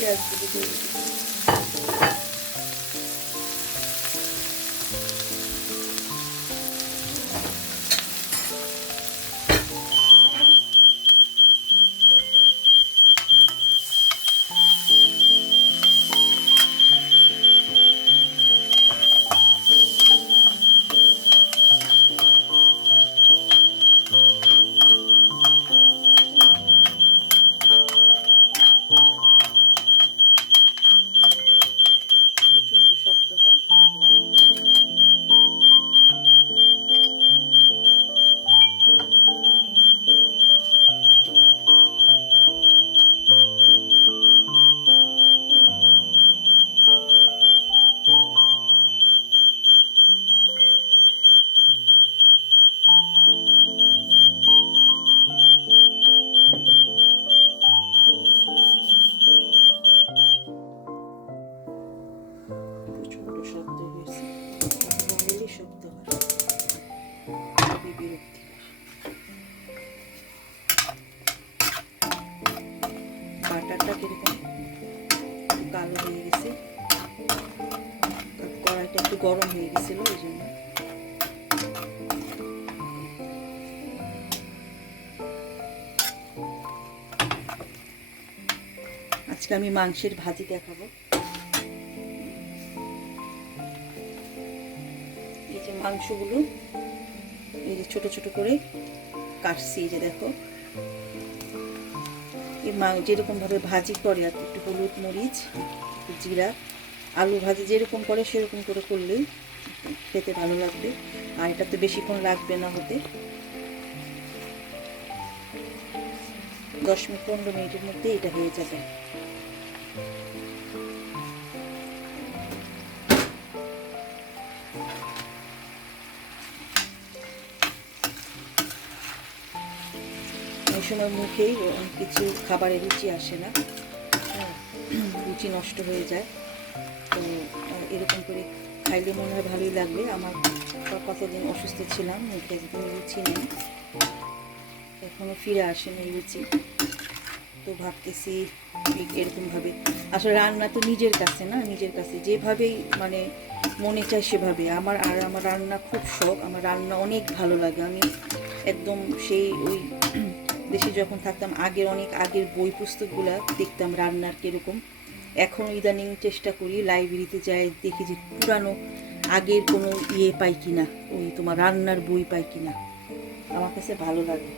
পেঁয়াজগুলো দিয়ে দিই। প্রচণ্ড শব্দ হয়। প্রচণ্ড শব্দ হয়েছে, বলেরই শব্দ হয়, খুবই বিরক্তিকর। বাটারটা কিরকম কালো হয়ে গেছে, কড়াইটা একটু গরম হয়ে গেছিল ওই জন্য। আজকে আমি মাংসের ভাজি দেখাবো। এই যে মাংসগুলো এই যে ছোট ছোট করে কাটছি, এই যে দেখো এই যেরকম ভাবে ভাজি করে আর একটু হলুদ মরিচ জিরা আলু ভাজি যেরকম করে সেরকম করে করলেই খেতে ভালো লাগবে। আর এটা তো বেশিক্ষণ লাগবে না হতে, 10-15 মিনিটের মধ্যে এটা হয়ে যাবে। এই সময় মুখেই কিছু খাবারের রুচি আসে না, রুচি নষ্ট হয়ে যায়। তো এরকম করে খাইলে মনে হয় ভালোই লাগবে। আমার কতদিন অসুস্থ ছিলাম, মুখে একদম রুচি নেই, এখনো ফিরে আসেনি রুচি। তো ভাবতেছি এরকমভাবে, আসলে রান্না তো নিজের কাছে না, নিজের কাছে যেভাবেই মানে মনে চায় সেভাবে। আমার রান্না খুব শখ, আমার রান্না অনেক ভালো লাগে। আমি একদম সেই ওই দেশে যখন থাকতাম অনেক আগের বই পুস্তকগুলা দেখতাম রান্নার কীরকম। এখন ইদানিং চেষ্টা করি লাইব্রেরিতে যাই, দেখি যে পুরানো আগের কোনো পাই কিনা, ওই তোমার রান্নার বই পাই কিনা, আমার কাছে ভালো লাগে।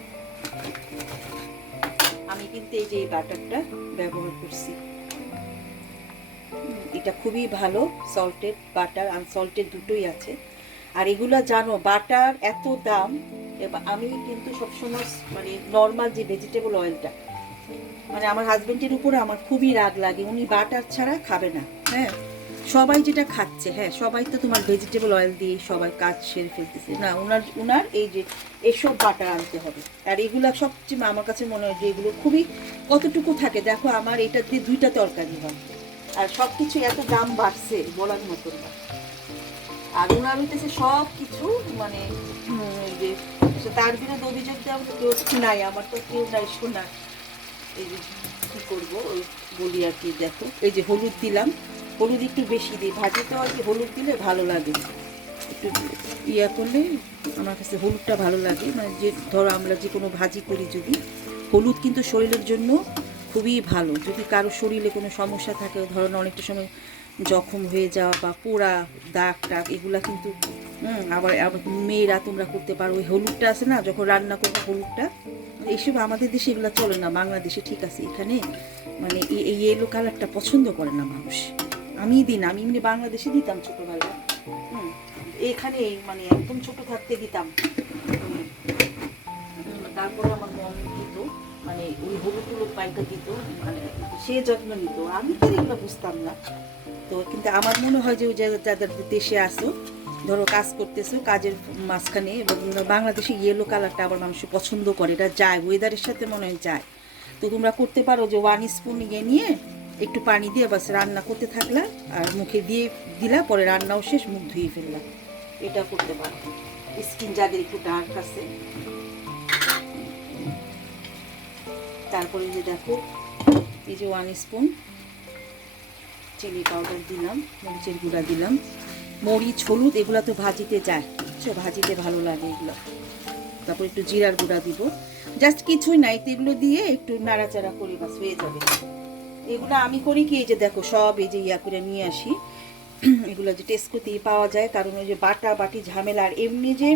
আমি কিন্তু এই যে এই বাটারটা ব্যবহার করছি, এটা খুবই ভালো। সল্টেড বাটার আনসল্টেড দুটোই আছে। আর এগুলা জানো বাটার এত দাম, আমি কিন্তু সবসময় মানে নর্মাল যে ভেজিটেবল অয়েলটা, মানে আমার হাজবেন্ডের উপরে আমার খুবই রাগ লাগে, উনি বাটার ছাড়া খাবে না। হ্যাঁ, সবাই যেটা খাচ্ছে, হ্যাঁ সবাই তো তোমার ভেজিটেবল অয়েল দিয়ে সবাই কাজ সেরে ফেলতেছে না, উনার এই যে এসব বাটার আনতে হবে। আর এগুলা সবচেয়ে আমার কাছে মনে হয় যে এগুলো খুবই কতটুকু থাকে দেখো, আমার এটা দিয়ে 2টা তরকারি হয়। আর সব কিছু এত দাম বাড়ছে বলার মতন না। আর উনার হইতেছে সব কিছু মানে যে তার বিরুদ্ধে অভিযোগ দেওয়া কেউ নাই, আমার তো কেউ নাই শোনা। এই যে কী করবো ওই বলি আর কি। দেখো এই যে হলুদ দিলাম, হলুদ একটু বেশি দিই ভাজিতে, আর কি হলুদ দিলে ভালো লাগে, একটু করলে আমার কাছে হলুদটা ভালো লাগে। মানে যে ধরো আমরা যে কোনো ভাজি করি যদি, হলুদ কিন্তু শরীরের জন্য খুবই ভালো। যদি কারো শরীরে কোনো সমস্যা থাকে, ধরো অনেকটা সময় জখম হয়ে যাওয়া বা পোড়া দাগ টাগ এগুলা কিন্তু আবার মেয়েরা তোমরা করতে পারো। ওই হলুদটা আছে না, যখন রান্না করবো হলুদটা, এইসব আমাদের দেশে এগুলো চলে না, বাংলাদেশে ঠিক আছে। এখানে মানে এই ইয়েলো কালারটা পছন্দ করে না মানুষ। আমি এমনি বাংলাদেশে দিতাম ছোটোবেলায়, এখানে মানে একদম ছোট থাকতে দিতাম। তারপরে আমার মন দিত, মানে ওই হলুদ পাইটা দিত, মানে সে যত্ন নিত। আমি তো এগুলো বুঝতাম না। তো কিন্তু আমার মনে হয় যে ওই যাদের দেশে আসো, ধরো কাজ করতেছো, কাজের মাঝখানে বাংলাদেশে ইয়েলো কালারটা আবার মানুষ পছন্দ করে, এটা যায় ওয়েদারের সাথে মনে হয় যায়। তো তোমরা করতে পারো যে 1 স্পুন নিয়ে একটু পানি দিয়ে বাস রান্না করতে থাকলা, আর মুখে দিয়ে দিলা, পরে রান্নাও শেষ, মুখ ধুয়ে ফেললা, এটা করতে পারো স্কিন যাদের একটু ডার্ক আছে। তারপরে যে দেখো এই যে 1 স্পুন চিলি পাউডার দিলাম, মরিচের গুঁড়া দিলাম, মরিচ হলুদ এগুলো তো ভাজিতে যায়, বুঝছো, ভাজিতে ভালো লাগে এগুলো। তারপর একটু জিরার গুঁড়া দিব, জাস্ট কিছুই নাই, তো এগুলো দিয়ে একটু নাড়াচাড়া করি, বাস হয়ে যাবে। এগুলো আমি করি কি, এই যে দেখো সব এই যে ইয়া করে নিয়ে আসি, এগুলো যে টেস্কোতেই পাওয়া যায়, কারণ ওই যে বাটা বাটি ঝামেলা। আর এমনি যে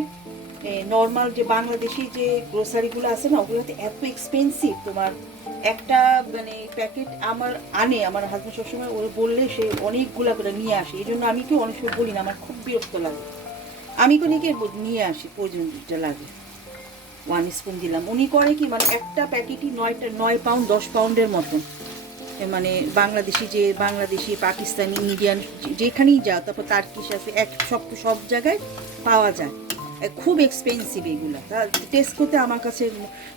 নর্মাল যে বাংলাদেশি যে গ্রোসারিগুলো আছে না, ওগুলোতে এত এক্সপেন্সিভ। তোমার একটা মানে প্যাকেট আমার আমার হাজব্যান্ড সবসময় ওরা বললে সে অনেকগুলো করে নিয়ে আসে, এই জন্য আমি কেউ অনেক সময় বলি না, আমার খুব বিরক্ত লাগে। আমি কোনো কি নিয়ে আসি, প্রয়োজন যেটা লাগে। 1 স্পুন দিলাম। উনি করে কি, মানে একটা প্যাকেটই 9 পাউন্ড 10 পাউন্ডের মতন, মানে বাংলাদেশি পাকিস্তানি ইন্ডিয়ান যেখানেই যাও, তারপর তার্কিশ আছে, সব জায়গায় পাওয়া যায়। খুব এক্সপেন্সিভ এগুলো, তা টেস্ট করতে আমার কাছে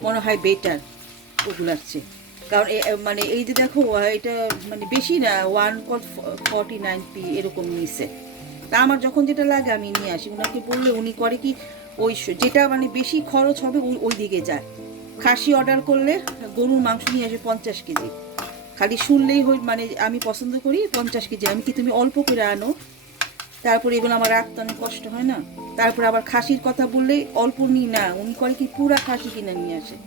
মনে হয় বেটার ওগুলার চেয়ে। কারণ মানে এই যে দেখো, এটা মানে বেশি না, 1.49p এরকম নিছে। তা আমার যখন যেটা লাগে আমি নিয়ে আসি। ওনাকে বললে উনি করে কি, ওই যেটা মানে বেশি খরচ হবে ওই দিকে যায়। খাসি অর্ডার করলে গরুর মাংস নিয়ে আসে 50 কেজি, খালি শুনলেই মানে আমি পছন্দ করি 50 কেজি। আমি কি, তুমি অল্প করে আনো, তারপরে এগুলো আমার রাখতে অনেক কষ্ট হয় না। তারপরে আবার খাসির কথা বললেই অল্প নিই না, উনি করে কি পুরা খাসি কিনে নিয়ে আসে।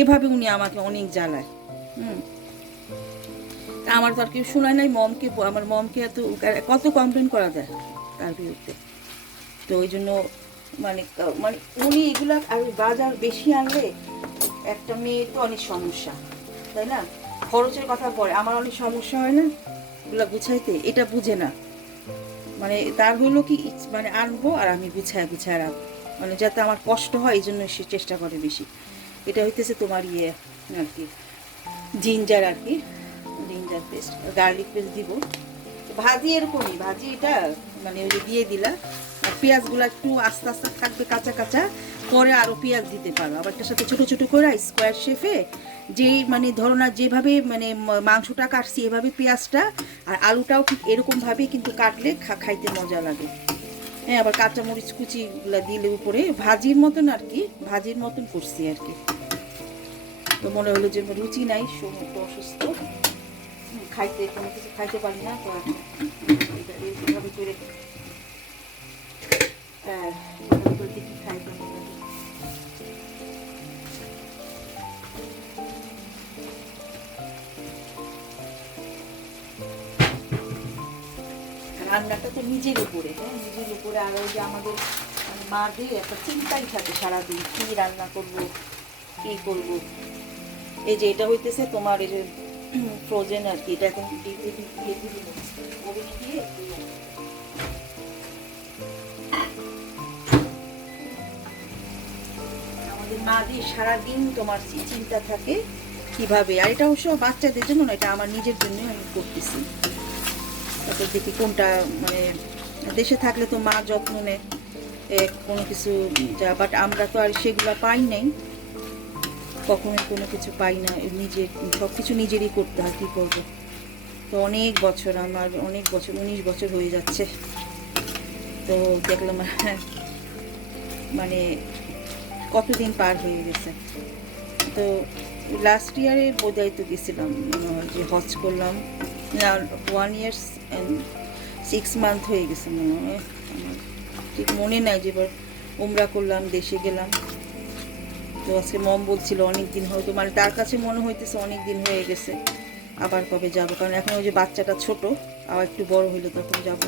এভাবে উনি আমাকে অনেক জ্বালায়। তা আমার তো আর কেউ শোনায় নাই, আমার মমকে কত কমপ্লেন করা যায় তার বিরুদ্ধে। তো ওই জন্য মানে মানে উনি এগুলা আর বাজার বেশি আনলে একটা মেয়ে তো অনেক সমস্যা, তাই না? খরচের কথা পরে আমার অনেক সমস্যা হয় না এগুলা গুছাইতে, এটা বুঝে না। মানে তার হইলো কি, মানে আনবো আর আমি গুছায় রাখবো, মানে যাতে আমার কষ্ট হয়, এই জন্য সে চেষ্টা করে বেশি। এটা হইতেছে তোমার আর কি জিঞ্জার, আর কি জিঞ্জার পেস্ট, গার্লিক পেস্ট দিব। ভাজি এরকমই, ভাজি এটা মানে ওই যে দিয়ে দিলা, আর পেঁয়াজগুলো একটু আস্তে আস্তে থাকবে কাঁচা কাঁচা, পরে আরও পেঁয়াজ দিতে পারো। আবার একটা সাথে ছোটো ছোটো করে স্কোয়ার শেপে, যেই মানে ধরো না যেভাবে মানে মাংসটা কাটছি এভাবে পেঁয়াজটা আর আলুটাও ঠিক এরকমভাবেই কিন্তু কাটলে খাইতে মজা লাগে। হ্যাঁ, আবার কাঁচামরিচ কুচিগুলো দিলে উপরে, ভাজির মতন আর কি, ভাজির মতন করছি আর কি। তো মনে হলো যে রুচি নাই, একটু অসুস্থ, কোনো কিছু খাইতে পারি না, তো এইভাবে করে দেখি খাইতে হবে। রান্নাটা তো নিজের উপরে, হ্যাঁ নিজের উপরে। আর ওই যে আমাদের মানে মাদের একটা চিন্তাই থাকে সারাদিন, কী রান্না করবো, কী করবো। এই যে এটা হইতেছে তোমার এই যে ফ্রোজেন আর কি, এটা এখন আমাদের মাদের সারাদিন তোমার চিন্তা থাকে কিভাবে। আর এটা অবশ্য বাচ্চাদের জন্য না, এটা আমার নিজের জন্য আমি করতেছি। তারপর দেখি কোনটা, মানে দেশে থাকলে তো মা যত্ন নেয় কোনো কিছু যা, বাট আমরা তো আর সেগুলো পাই নাই, কখনোই কোনো কিছু পাই না, নিজের সব কিছু নিজেরই করতে হয়, কী করবো। তো অনেক বছর, আমার অনেক বছর, 19 বছর হয়ে যাচ্ছে। তো দেখলাম মানে কতদিন পার হয়ে গেছে। তো লাস্ট ইয়ারে বোধহয় তো গেছিলাম, মনে হয় যে হজ করলাম, 1 year and 6 months হয়ে গেছে মনে হয়, আমার ঠিক মনে নাই যে এবার উমরা করলাম, দেশে গেলাম। তো আজকে মম বলছিল অনেক দিন হয়তো, মানে তার কাছে মনে হইতেছে অনেক দিন হয়ে গেছে, আবার কবে যাব। কারণ এখন ওই যে বাচ্চাটা ছোট, আবার একটু বড় হইলো তখন যাব।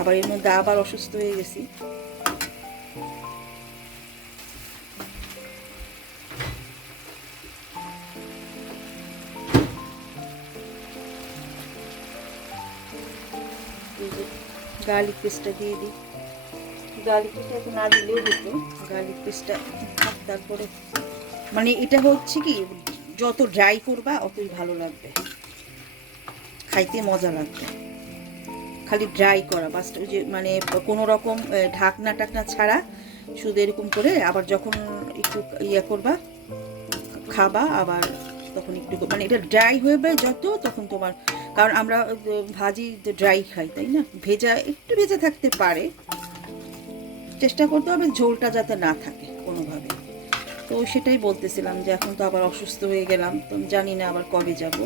আবার এর মধ্যে আবার অসুস্থ হয়ে গেছি। গার্লিক পেস্টটা দিয়ে দিই, গার্লিক পেস্টটা এখন না দিলেও হতো, গার্লিক পেস্টটা তারপরে মানে এটা হচ্ছে কি, যত ড্রাই করবা অতই ভালো লাগবে, খাইতে মজা লাগবে। খালি ড্রাই করা বাস, ওই যে মানে কোনো রকম ঢাকনা টাকনা ছাড়া, শুধু এরকম করে। আবার যখন একটু করবা, খাবা, আবার তখন একটু মানে এটা ড্রাই হয়ে যত, তখন তোমার, কারণ আমরা ভাজি ড্রাই খাই, তাই না? একটু ভেজা থাকতে পারে, চেষ্টা করতে হবে ঝোলটা যাতে না থাকে কোনোভাবে। তো সেটাই বলতেছিলাম যে এখন তো আবার অসুস্থ হয়ে গেলাম, তো জানি না আবার কবে যাব।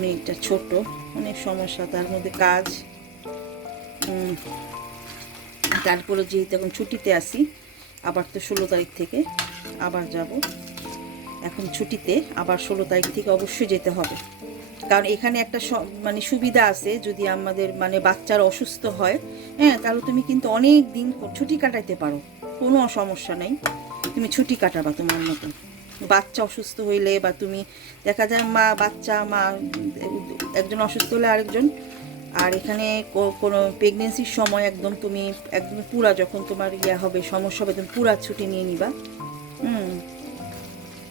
মেয়েটা ছোট, অনেক সমস্যা, তার মধ্যে কাজ। তারপরে যেহেতু এখন ছুটিতে আসি, আবার তো 16 তারিখ থেকে আবার যাব। এখন ছুটিতে আবার 16 তারিখ থেকে অবশ্যই যেতে হবে, কারণ এখানে একটা মানে সুবিধা আছে, যদি আমাদের মানে বাচ্চার অসুস্থ হয়, হ্যাঁ, তাহলে তুমি কিন্তু অনেক দিন ছুটি কাটাইতে পারো, কোনো সমস্যা নেই, তুমি ছুটি কাটাবা তোমার মতো। বাচ্চা অসুস্থ হইলে বা তুমি দেখা যায় মা একজন অসুস্থ হলে আরেকজন, আর এখানে কোনো প্রেগনেন্সির সময় একদম তুমি একদম পুরা, যখন তোমার হবে সমস্যা হবে, তুমি পুরা ছুটি নিয়ে নিবা।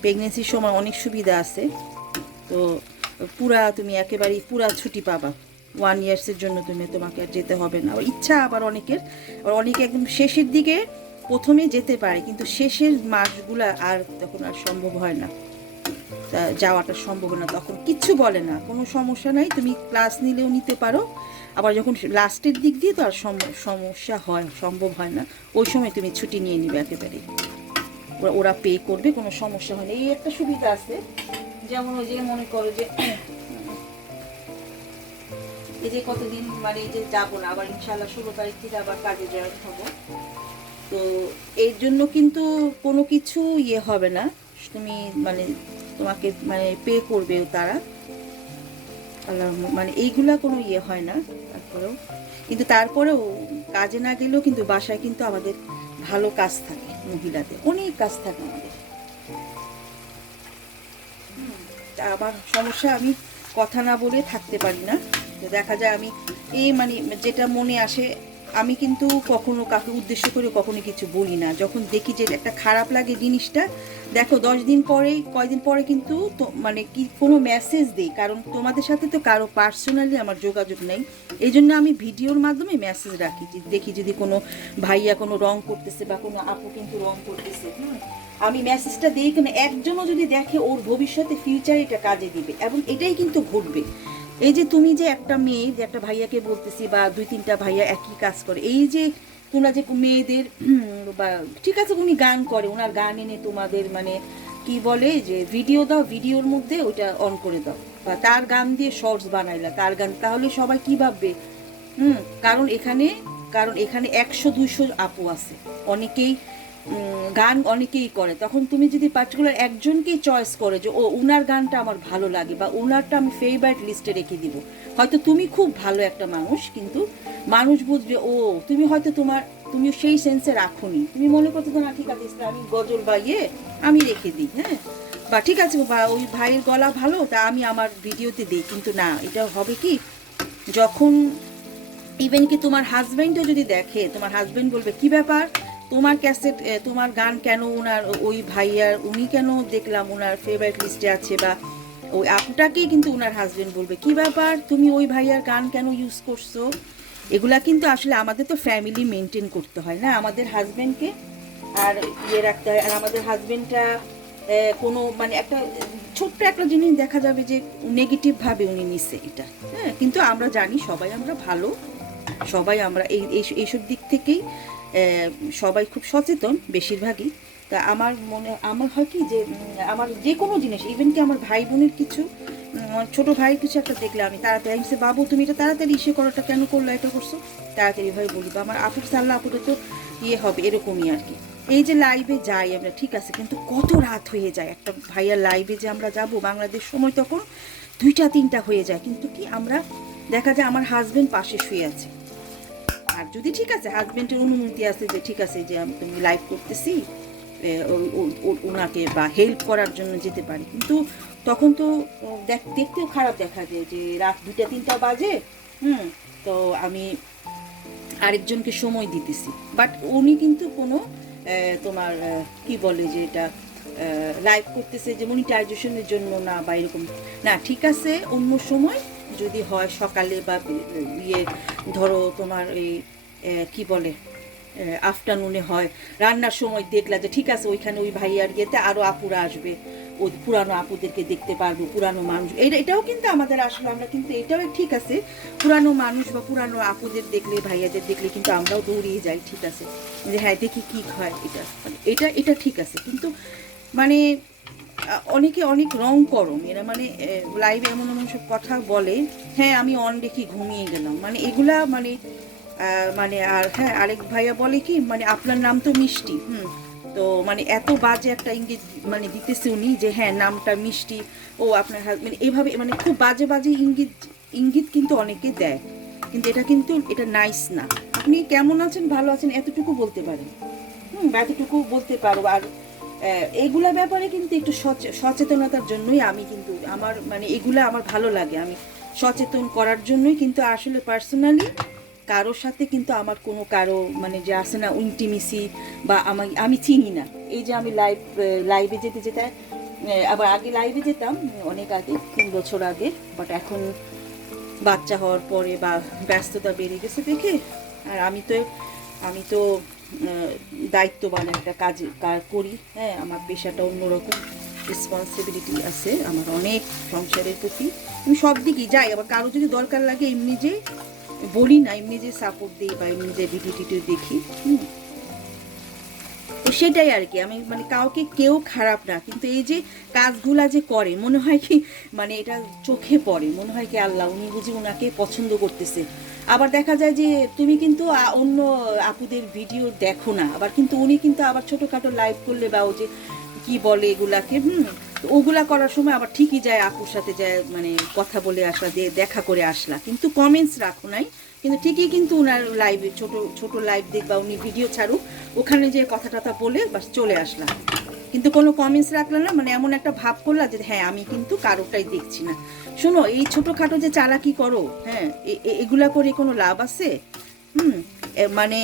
প্রেগনেন্সির সময় অনেক সুবিধা আছে, তো পুরা তুমি একেবারেই পুরা ছুটি পাবা। 1 ইয়ার্সের জন্য তোমাকে আর যেতে হবে না। ইচ্ছা আবার অনেকের, আবার অনেকে একদম শেষের দিকে প্রথমে যেতে পারে, কিন্তু শেষের মাসগুলা আর তখন আর সম্ভব হয় না, যাওয়াটা সম্ভব না। তখন কিচ্ছু বলে না, কোনো সমস্যা নাই, তুমি ক্লাস নিলেও নিতে পারো। আবার যখন লাস্টের দিক দিয়ে তো আর সমস্যা হয়, সম্ভব হয় না, ওই সময় তুমি ছুটি নিয়ে নিবে একেবারেই, ওরা পে করবে, কোনো সমস্যা হয় না। এই একটা সুবিধা আছে, যেমন ওই যে মনে করো যে এই যে কতদিন মানে এই যে যাবো না, আবার ইনশাল্লাহ 16 তারিখ থেকে আবার কাজে জয়েন হবো, তো এর জন্য কিন্তু কোনো কিছু হবে না, তুমি মানে তোমাকে মানে পে করবে তারা, মানে এইগুলা কোনো হয় না। তারপরেও কাজে না গেলেও কিন্তু বাসায় কিন্তু আমাদের ভালো কাজ থাকে, মহিলাদের অনেক কাজ থাকে আমাদের। আমার সমস্যা, আমি কথা না বলে থাকতে পারি না, তো দেখা যায় আমি এই মানে যেটা মনে আসে, আমি কিন্তু কখনো কাউকে উদ্দেশ্য করে কখনো কিছু বলি না। যখন দেখি যে একটা খারাপ লাগে জিনিসটা, দেখো 10 দিন পরে কয়দিন পরে কিন্তু মানে কি কোনো মেসেজ দিই, কারণ তোমাদের সাথে তো কারো পার্সোনালি আমার যোগাযোগ নেই, এই জন্য আমি ভিডিওর মাধ্যমে মেসেজ রাখি, দেখি যদি কোনো ভাইয়া কোনো রং করতেছে বা কোনো আপু কিন্তু রং করতেছে, আমি মেসেজটা দিই, কেন একজনও যদি দেখে ওর ভবিষ্যতে ফিউচারে এটা কাজে দিবে, এবং এটাই কিন্তু ঘটবে। এই যে তুমি যে একটা মেয়ে, যে একটা ভাইয়াকে বলতেছি বা 2-3টা ভাইয়া একই কাজ করে, এই যে তোমরা যে মেয়েদের বা ঠিক আছে উনি গান করে, ওনার গান এনে তোমাদের মানে কি বলে যে ভিডিও দাও, ভিডিওর মধ্যে ওইটা অন করে দাও, বা তার গান দিয়ে শর্টস বানাইলা তার গান, তাহলে সবাই কি ভাববে? কারণ এখানে 100-200 আপু আছে, অনেকেই গান অনেকেই করে, তখন তুমি যদি পার্টিকুলার একজনকেই চয়েস করে যে ও উনার গানটা আমার ভালো লাগে বা উনারটা আমি ফেভারিট লিস্টে রেখে দিব, হয়তো তুমি খুব ভালো একটা মানুষ, কিন্তু মানুষ বুঝবে ও তুমি হয়তো তুমি সেই সেন্সে রাখোনি, তুমি মনে করছো না ঠিক আছে আমি গজল বা আমি রেখে দিই, হ্যাঁ, বা ঠিক আছে বা ওই ভাইয়ের গলা ভালো, তা আমি আমার ভিডিওতে দিই, কিন্তু না, এটা হবে কি, যখন ইভেন কি তোমার হাজব্যান্ডও যদি দেখে, তোমার হাজব্যান্ড বলবে কি ব্যাপার, তোমার ক্যাসেট, তোমার গান কেন ওনার ওই ভাইয়ার, উনি কেন দেখলাম ওনার ফেভারিট লিস্টে আছে, বা ওই আপুটাকেই কিন্তু ওনার হাজব্যান্ড বলবে কি ব্যাপার, তুমি ওই ভাইয়ার গান কেন ইউজ করছো। এগুলা কিন্তু আসলে আমাদের তো ফ্যামিলি মেনটেন করতে হয় না, আমাদের হাজব্যান্ডকে আর রাখতে হয়, আর আমাদের হাজব্যান্ডটা কোনো মানে একটা ছোট্ট একটা জিনিস দেখা যাবে যে নেগেটিভভাবে উনি নিচ্ছে এটা, হ্যাঁ, কিন্তু আমরা জানি সবাই আমরা ভালো, সবাই আমরা এইসব দিক থেকেই সবাই খুব সচেতন বেশিরভাগই। তা আমার হয় কি যে আমার যে কোনো জিনিস, ইভেন কি আমার ভাই বোনের কিছু, ছোটো ভাই কিছু একটা দেখলে আমি তাড়াতাড়ি আমি বাবু তুমি এটা তাড়াতাড়ি করাটা কেন করলো, এটা করছো, তাড়াতাড়ি ভাই বলি, বা আমার আপুর সাল্লা আপুটা তো হবে, এরকমই আর কি। এই যে লাইভে যাই আমরা ঠিক আছে, কিন্তু কত রাত হয়ে যায় একটা ভাইয়ার লাইভে যে আমরা যাব, বাংলাদেশ সময় তখন 2টা-3টা হয়ে যায়, কিন্তু কি আমরা দেখা যায় আমার হাজব্যান্ড পাশে শুয়ে আছে, আর যদি ঠিক আছে হাজব্যান্ডের অনুমতি আছে যে ঠিক আছে যে তুমি লাইভ করতেছি, ওনাকে বা হেল্প করার জন্য যেতে পারি, কিন্তু তখন তো দেখতেও খারাপ দেখা যায় যে রাত 2টা-3টা বাজে, তো আমি আরেকজনকে সময় দিতেছি, বাট উনি কিন্তু কোনো তোমার কি বলে যে এটা লাইভ করতেছে যে মনিটাইজেশনের জন্য না, বা এরকম না, ঠিক আছে অন্য সময় যদি হয় সকালে বা ধরো তোমার এই কি বলে আফটারনুনে হয় রান্নার সময়, দেখলা যে ঠিক আছে ওইখানে ওই ভাইয়ার ইয়েতে আরও আপুরা আসবে, ওই পুরানো আপুদেরকে দেখতে পারবো, পুরানো মানুষ, এটাও কিন্তু আমাদের আসলে আমরা কিন্তু এটাও ঠিক আছে, পুরানো মানুষ বা পুরানো আপুদের দেখলে ভাইয়াদের দেখলে কিন্তু আমরাও দৌড়িয়ে যাই, ঠিক আছে যে হ্যাঁ দেখি কী হয়, এটা ঠিক আছে, কিন্তু মানে অনেকে অনেক রং করম, এরা মানে লাইভে এমন এমন সব কথা বলে, হ্যাঁ আমি অন দেখি ঘুমিয়ে গেলাম, মানে এগুলা মানে মানে আর হ্যাঁ আরেক ভাইয়া বলে কি মানে আপনার নাম তো মিষ্টি, তো মানে এত বাজে একটা ইঙ্গিত মানে দিতেছে উনি যে হ্যাঁ নামটা মিষ্টি, ও আপনার মানে এভাবে মানে খুব বাজে বাজে ইঙ্গিত ইঙ্গিত কিন্তু অনেকে দেয়, কিন্তু এটা নাইস না। আপনি কেমন আছেন, ভালো আছেন, এতটুকু বলতে পারেন, এতটুকু বলতে পারো। আর এগুলা ব্যাপারে কিন্তু একটু সচেতনতার জন্যই আমি কিন্তু আমার মানে এগুলা আমার ভালো লাগে, আমি সচেতন করার জন্যই কিন্তু আসলে পার্সোনালি কারোর সাথে কিন্তু আমার কোনো কারো মানে যে আসে না ইন্টিমেসি বা আমি চিনি না। এই যে আমি লাইভে যেতে যেতে আবার আগে লাইভে যেতাম অনেক আগে 3 বছর আগে, বাট এখন বাচ্চা হওয়ার পরে বা ব্যস্ততা বেড়ে গেছে দেখে, আর আমি তো দায়িত্ববান একটা কাজ করি, হ্যাঁ আমার পেশাটা অন্যরকম, রেসপন্সিবিলিটি আছে আমার অনেক সংসারের প্রতি, আমি সব দিকেই যাই। আবার কারো যদি দরকার লাগে এমনি যে বলি না, এমনি যে সাপোর্ট দিই বা এমনি যে ভিডিও টিডিও দেখি, তো সেটাই আর কি। আমি মানে কাউকে কেউ খারাপ না, কিন্তু এই যে কাজগুলা যে করে মনে হয় কি মানে এটা চোখে পড়ে, মনে হয় কি আল্লাহ উনি বুঝি ওনাকে পছন্দ করতেছে। আবার দেখা যায় যে তুমি কিন্তু অন্য আপুদের ভিডিও দেখো না, আবার কিন্তু উনি কিন্তু আবার ছোটোখাটো লাইভ করলে বা ও যে কি বলে এগুলাকে তো ওগুলা করার সময় আবার ঠিকই যায় আপুর সাথে যায় মানে কথা বলে আসলা, দিয়ে দেখা করে আসলা, কিন্তু কমেন্টস রাখো নাই, কিন্তু ঠিকই কিন্তু ওনার লাইভে ছোট ছোট লাইভ দেখবা উনি ভিডিও ছাড়ুক, ওখানে যে কথা টথা বলে বাস চলে আসলাম, কিন্তু কোনো কমেন্টস রাখলে না, মানে এমন একটা ভাব করলা যে হ্যাঁ আমি কিন্তু কারোটাই দেখছি না। শোনো এই ছোটোখাটো যে চালাকি করো, হ্যাঁ এগুলা করে কোনো লাভ আছে? মানে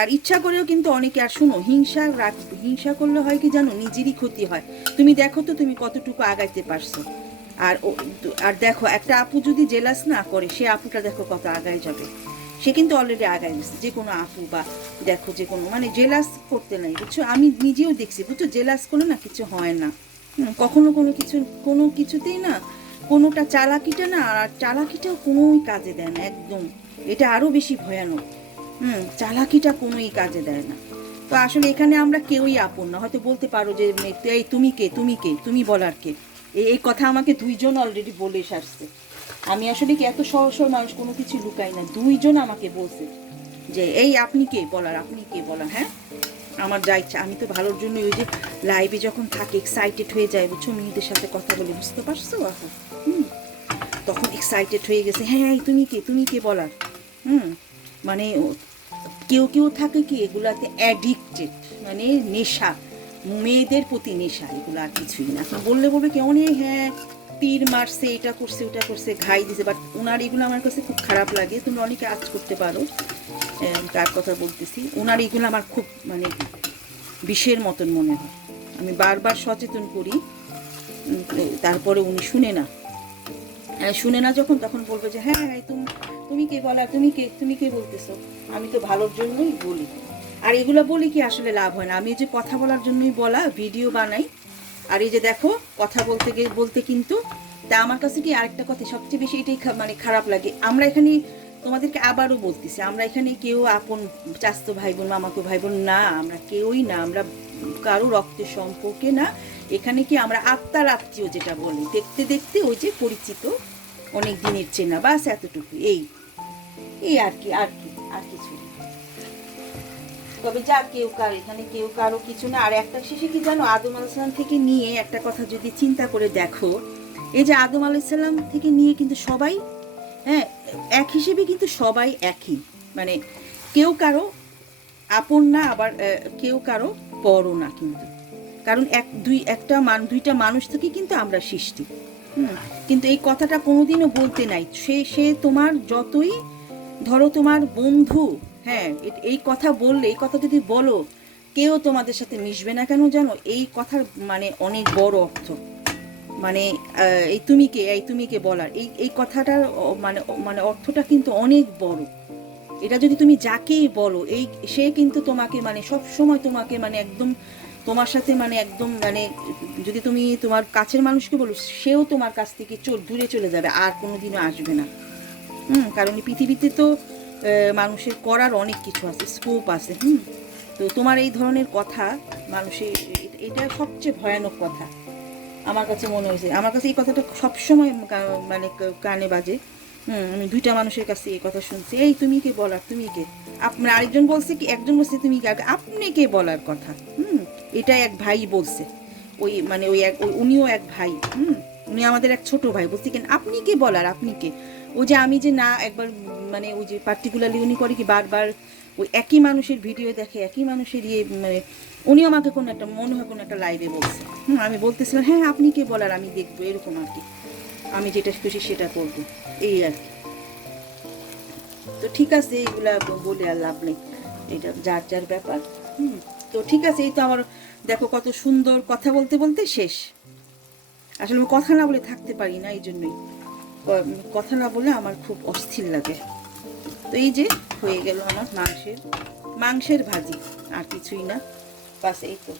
আর ইচ্ছা করেও কিন্তু অনেকে, আর শোনো হিংসা করলে হয় কি জানো, নিজেরই ক্ষতি হয়। তুমি দেখো তো তুমি কতটুকু আগাইতে পারছো, আর আর দেখো একটা আপু যদি জেলাস না করে, সে আপুটা দেখো কত আগায় যাবে, সে কিন্তু অলরেডি আগায় গেছে। যে কোনো আপু বা দেখো যে কোনো মানে জেলাস করতে নাই, বুঝছো, আমি নিজেও দেখছি, বুঝছো, জেলাস করলে না কিছু হয় না, কখনো কোনো কিছুতেই না, কোনোটা চালাকিটা না, আর চালাকিটাও কোনোই কাজে দেয় না একদম, এটা আরো বেশি ভয়ানক। চালাকিটা কোনোই কাজে দেয় না। তো আসলে এখানে আমরা কেউই আপন না। হয়তো বলতে পারো যে এই তুমি বলার কে, এই কথা আমাকে 2জন অলরেডি বলে আসছে। আমি আসলে কি এত সহজ সরল মানুষ, কোনো কিছু লুকাই না, 2জন আমাকে বলছে যে এই আপনি কে বলার, হ্যাঁ আমার যা ইচ্ছা, আমি তো ভালোর জন্য ওই যে লাইভে যখন থাকে এক্সাইটেড হয়ে যায়, বুঝছো, মেয়েদের সাথে কথা বলে, বুঝতে পারছো এখন, তখন এক্সাইটেড হয়ে গেছে, হ্যাঁ তুমি কে বলার, মানে কেউ থাকে কি এগুলাতে অ্যাডিক্টেড, মানে নেশা, মেয়েদের প্রতি নেশা, এগুলো আর কিছুই না। বললে বলবে কেউ নেই, হ্যাঁ তীর মারছে, এটা করছে ওটা করছে, ঘাই দিছে, বাট ওনার এগুলো আমার কাছে খুব খারাপ লাগে। তুমি অনেকে আজ করতে পারো, কার কথা বলতেছি, ওনার এগুলো আমার খুব মানে বিষের মতন মনে হয়। আমি বারবার সচেতন করি, তারপরে উনি শুনে না যখন, তখন বলবে যে হ্যাঁ তুমি কে বলা, তুমি কে বলতেছো, আমি তো ভালোর জন্যই বলি। আর এগুলো বলি কি আসলে লাভ হয় না, আমি যে কথা বলার জন্যই বলা, ভিডিও বানাই, আর এই যে দেখো কথা বলতে কিন্তু, তা আমার কাছে কি আরেকটা কথা সবচেয়ে বেশি এটাই মানে খারাপ লাগে, আমরা এখানে তোমাদেরকে আবারও বলতেছি, আমরা এখানে কেউ আপন চাস্তো ভাই বোন মামাতো ভাই বোন না, আমরা কেউই না, আমরা কারো রক্তের সম্পর্কে না, এখানে কি আমরা আত্মার আত্মীয় যেটা বলি, দেখতে দেখতে ওই যে পরিচিত, অনেক দিনের চেনা, বাস এতটুকু, এই আর কিছু না। তবে যা এখানে কেউ কারো কিছু না। আর একটা শেষে কি জানো, আদম আলাইসাল্লাম থেকে নিয়ে একটা কথা যদি চিন্তা করে দেখো, এই যে আদম আলাইসাল্লাম থেকে নিয়ে কিন্তু সবাই, হ্যাঁ এক হিসেবে কিন্তু সবাই একই, মানে কেউ কারো আপন না, আবার কেউ কারো পরও না, কিন্তু কারণ দুইটা মানুষ থেকে কিন্তু আমরা সৃষ্টি, কিন্তু এই কথাটা কোনোদিনও বলতে নাই, সে তোমার যতই ধরো তোমার বন্ধু, হ্যাঁ এই কথা বললে, এই কথা যদি বলো, কেউ তোমাদের সাথে মিশবে না, কেন জানো, এই কথার মানে অনেক বড় অর্থ, মানে এই তুমি কে বলার এই কথাটার মানে মানে অর্থটা কিন্তু অনেক বড়। এটা যদি তুমি যাকেই বলো, সে কিন্তু তোমাকে মানে সব সময় তোমাকে মানে একদম তোমার সাথে মানে একদম মানে, যদি তুমি তোমার কাছের মানুষকে বলো, সেও তোমার কাছ থেকে দূরে চলে যাবে, আর কোনোদিনও আসবে না। কারণ এই পৃথিবীতে তো মানুষের করার অনেক কিছু আছে, স্কোপ আছে। তো তোমার এই ধরনের কথা মানুষের, এটা সবচেয়ে ভয়ানক কথা। আমার কাছে মনে হয়েছে, আমার কাছে এই কথাটা সবসময় মানে কানে বাজে। আমি 2টা মানুষের কাছে এই কথা শুনছি, এই তুমি কে বলার, তুমি কে। আপনার আরেকজন বলছে কি, একজন বলছে তুমি কে, আপনি কে বলার কথা। এটা এক ভাই বলছে, ওই মানে ওই এক উনিও এক ভাই, উনি আমাদের এক ছোট ভাই, বলছি কেন আপনি কে বলার, আপনি কে। ওই যে আমি যে না একবার মানে ওই যে পার্টিকুলারলি উনি করে কি বারবার ওই একই মানুষের ভিডিও দেখে, একই মানুষের ইয়ে মানে উনি আমাকে কোনো একটা মনে হয় কোনো একটা লাইভে বলছে, আমি বলতেছিলাম হ্যাঁ আপনি কে বলার, আমি দেখবো, এরকম আর কি, আমি যেটা খুশি সেটা করবো, এই আর কি। তো ঠিক আছে, এইগুলা বলে আর লাভ নেই, এটা যার যার ব্যাপার। তো ঠিক আছে, এই তো আমার দেখো কত সুন্দর কথা বলতে বলতে শেষ। আসলে আমি কথা না বলে থাকতে পারি না, এই জন্যই কথা না বলে আমার খুব অস্থির লাগে। তো এই যে হয়ে গেল আমার মাংসের ভাজি, আর কিছুই না, বাস এই তো।